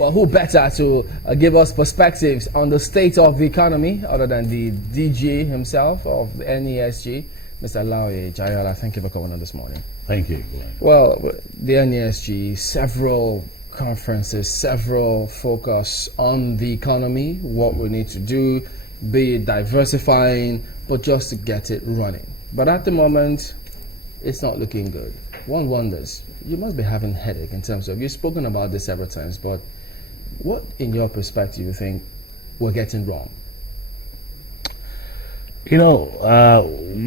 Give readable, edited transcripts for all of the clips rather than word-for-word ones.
Well, who better to give us perspectives on the state of the economy other than the DG himself of the NESG, Mr. Laoye Jayola. Thank you for coming on this morning. Thank you. Well, the NESG, several conferences, several focus on the economy, what we need to do, be it diversifying, but just to get it running. But at the moment, it's not looking good. One wonders, you must be having a headache in terms of, you've spoken about this several times, but what, in your perspective, you think we're getting wrong? You know,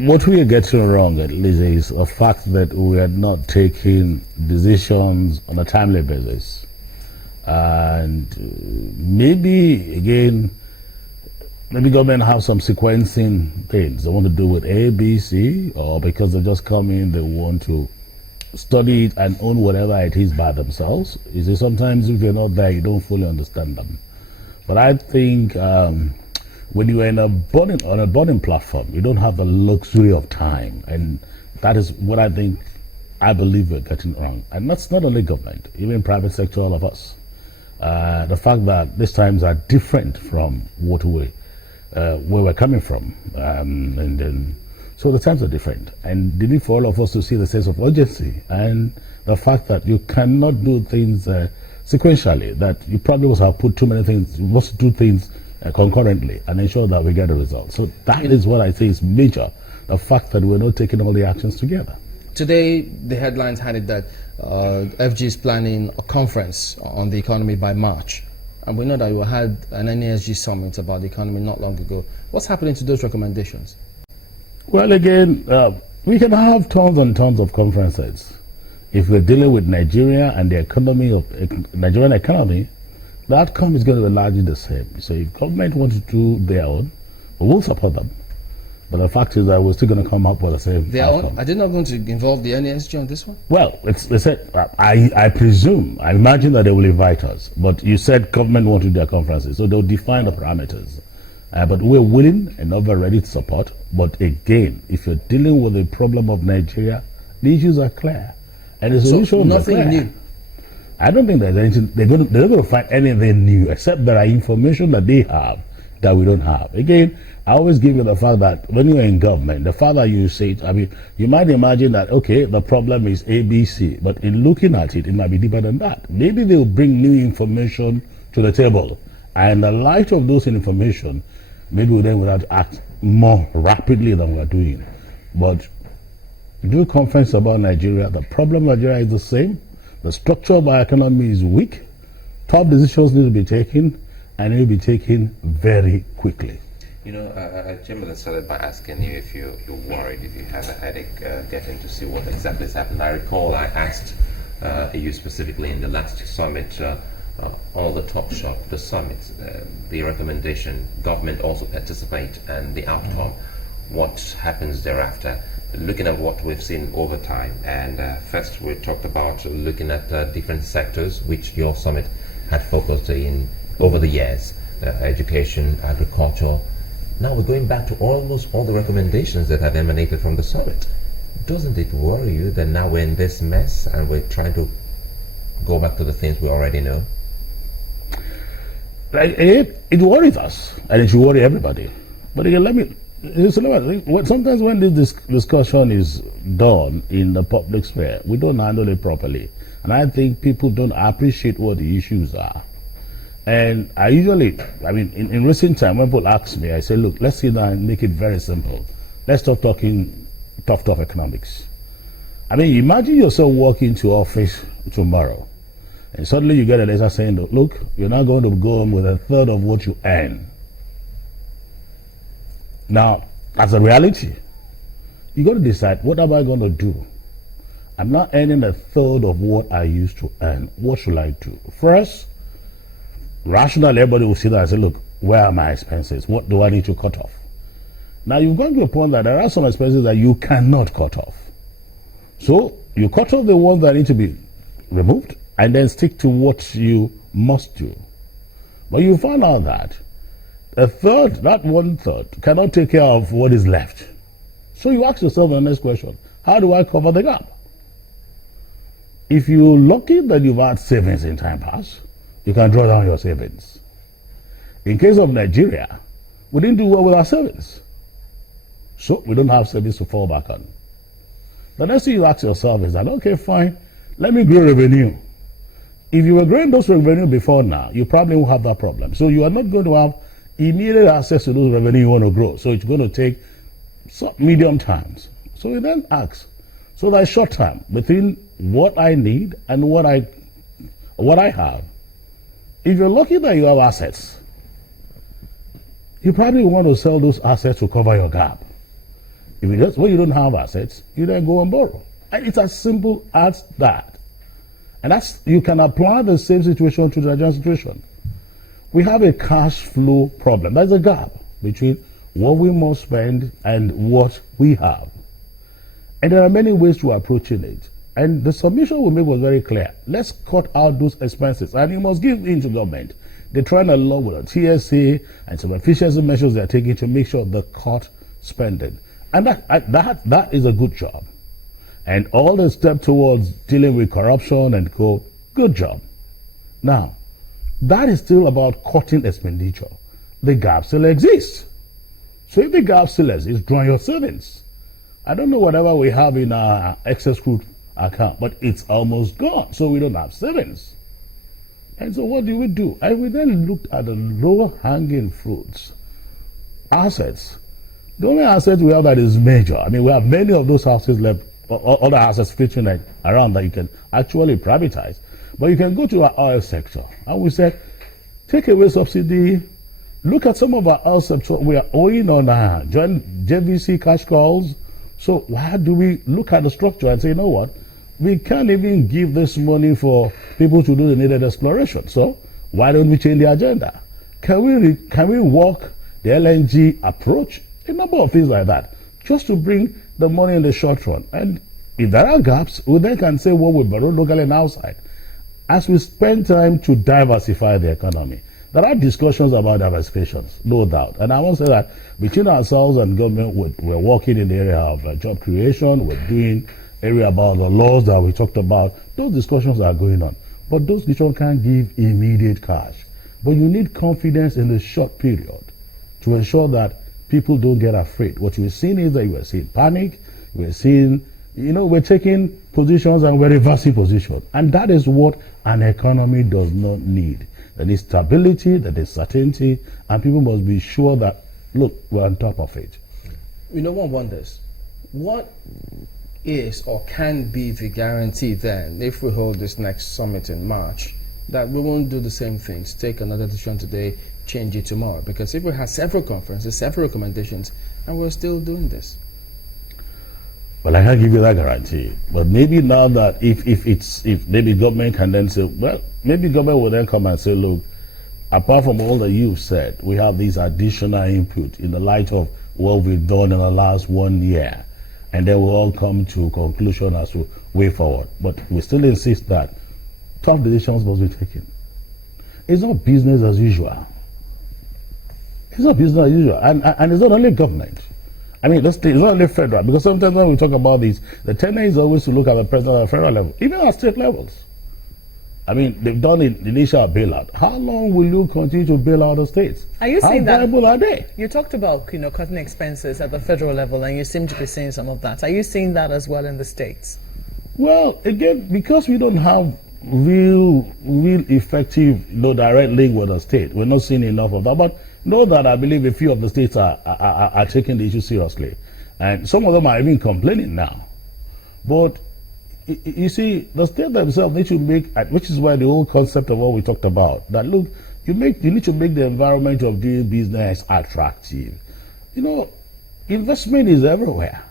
what we are getting wrong, at least, is the fact that we are not taking decisions on a timely basis. And maybe, again, maybe government have some sequencing things they want to do with A, B, C, or because they just come in, they want to study it and own whatever it is by themselves. You see, sometimes if you're not there, you don't fully understand them. But I think when you are on a burning platform, you don't have the luxury of time, and that is what I believe we're getting wrong. And that's not only government, even private sector, all of us. The fact that these times are different from what where we're coming from, and then so the times are different, and the need for all of us to see the sense of urgency and the fact that you cannot do things sequentially, that you probably must have put too many things, you must do things concurrently and ensure that we get a result. So that is what I think is major, the fact that we're not taking all the actions together. Today, the headlines had it that FG is planning a conference on the economy by March. And we know that you had an NESG summit about the economy not long ago. What's happening to those recommendations? Well, again, we can have tons and tons of conferences. If we're dealing with Nigeria and the economy of Nigerian economy, the outcome is going to be largely the same. So if government wants to do their own, we will support them. But the fact is that we're still going to come up with the same outcome. Are they not going to involve the NESG on this one? Well, they said, I presume, I imagine that they will invite us. But you said government want to do their conferences, so they'll define the parameters. But we're willing and not very ready to support. But again, if you're dealing with the problem of Nigeria, the issues are clear. And the solution is clear. New. I don't think there's anything, they're not going to find anything new, except there are information that they have that we don't have. Again, I always give you the fact that when you're in government, the fact that you say it, I mean, you might imagine that, okay, the problem is ABC, but in looking at it, it might be deeper than that. Maybe they'll bring new information to the table, and in the light of those information, maybe we then will have to act more rapidly than we're doing. But do a conference about Nigeria, the problem of Nigeria is the same. The structure of our economy is weak. Tough decisions need to be taken, and need to be taken very quickly. You know, Chamberlain started by asking you if you're worried, if you have a headache getting to see what exactly is happening. I recall I asked you specifically in the last summit, all the talk shop, the summit, the recommendation, government also participate, and the outcome, what happens thereafter. Looking at what we've seen over time, and first we talked about looking at different sectors which your summit had focused in over the years, education, agriculture. Now we're going back to almost all the recommendations that have emanated from the summit. Doesn't it worry you that now we're in this mess and we're trying to go back to the things we already know? It worries us, and it should worry everybody. But again, sometimes when this discussion is done in the public sphere, we don't handle it properly. And I think people don't appreciate what the issues are. And I usually, in recent time, when people ask me, I say, look, let's sit down and make it very simple. Let's stop talking tough economics. I mean, imagine yourself walking to office tomorrow, and suddenly you get a letter saying, look, you're not going to go home with a third of what you earn. Now, as a reality, you got to decide, what am I going to do? I'm not earning a third of what I used to earn. What should I do? First, rationally, everybody will sit there and say, look, where are my expenses? What do I need to cut off? Now, you've gone to a point that there are some expenses that you cannot cut off. So, you cut off the ones that need to be removed and then stick to what you must do. But you find out that a third, that 1/3, cannot take care of what is left. So you ask yourself the next question, how do I cover the gap? If you're lucky that you've had savings in time past, you can draw down your savings. In case of Nigeria, we didn't do well with our savings. So we don't have savings to fall back on. The next thing you ask yourself is that, okay, fine, let me grow revenue. If you were growing those revenue before now, you probably won't have that problem. So you are not going to have immediate access to those revenue you want to grow. So it's going to take some medium times. So you then ask, so that short time between what I need and what I have. If you're lucky that you have assets, you probably want to sell those assets to cover your gap. If you just, when you don't have assets, you then go and borrow. And it's as simple as that. And that's, you can apply the same situation to the Nigerian situation. We have a cash flow problem. There's a gap between what we must spend and what we have. And there are many ways to approaching it. And the submission we made was very clear. Let's cut out those expenses. And you must give in to government. They're trying a lot with the TSA and some efficiency measures they're taking to make sure they cut spending. And that is a good job. And all the step towards dealing with corruption and co, good job. Now, that is still about cutting expenditure. The gap still exists. So if the gap still exists, draw your savings. I don't know whatever we have in our excess crude account, but it's almost gone. So we don't have savings. And so what do? And we then looked at the low-hanging fruits. Assets. The only asset we have that is major. I mean, we have many of those houses left, other assets featuring around that you can actually privatize. But you can go to our oil sector. And we said, take away subsidy. Look at some of our oil sector. We are owing on joint JVC cash calls. So why do we look at the structure and say, you know what? We can't even give this money for people to do the needed exploration. So why don't we change the agenda? Can we walk the LNG approach? A number of things like that, just to bring the money in the short run. And if there are gaps, we then can say what we borrow locally and outside. As we spend time to diversify the economy, there are discussions about diversifications, no doubt. And I want to say that between ourselves and government, we're working in the area of job creation, we're doing area about the laws that we talked about. Those discussions are going on. But those discussions can't give immediate cash. But you need confidence in the short period to ensure that people don't get afraid. What you're seeing is that you are seeing panic, we're seeing, we're taking positions and we're reversing positions. And that is what an economy does not need. There is stability, there is certainty, and people must be sure that, look, we're on top of it. One wonders, what is or can be the guarantee then, if we hold this next summit in March, that we won't do the same things, take another decision today, change it tomorrow? Because if we have several conferences, several recommendations, and we're still doing this. Well, I can't give you that guarantee. But maybe now that if maybe government can then say, well, maybe government will then come and say, look, apart from all that you've said, we have these additional input in the light of what we've done in the last 1 year. And then we'll all come to a conclusion as to way forward. But we still insist that tough decisions must be taken. It's not business as usual. It's not business as usual. And it's not only government. I mean, it's not only federal. Because sometimes when we talk about this, the tendency is always to look at the president at the federal level, even at state levels. I mean, they've done the initial bailout. How long will you continue to bail out the states? Are you saying that? How viable are they? You talked about cutting expenses at the federal level, and you seem to be seeing some of that. Are you seeing that as well in the states? Well, again, because we don't have real effective, direct link with the state, we're not seeing enough of that. But know that I believe a few of the states are taking the issue seriously, and some of them are even complaining now. But you see, the state themselves need to make, which is why the whole concept of what we talked about, that look, you need to make the environment of doing business attractive. Investment is everywhere,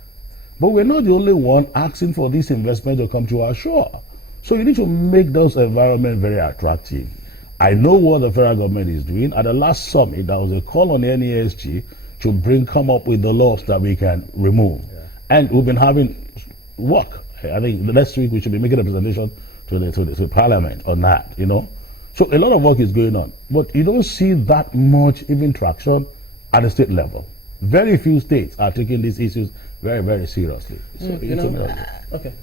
but we're not the only one asking for this investment to come to our shore. So you need to make those environments very attractive. I know what the federal government is doing. At the last summit, there was a call on the NESG to come up with the laws that we can remove. Yeah. And we've been having work. I think the next week we should be making a presentation to the Parliament on that, So a lot of work is going on. But you don't see that much even traction at the state level. Very few states are taking these issues very, very seriously. So okay.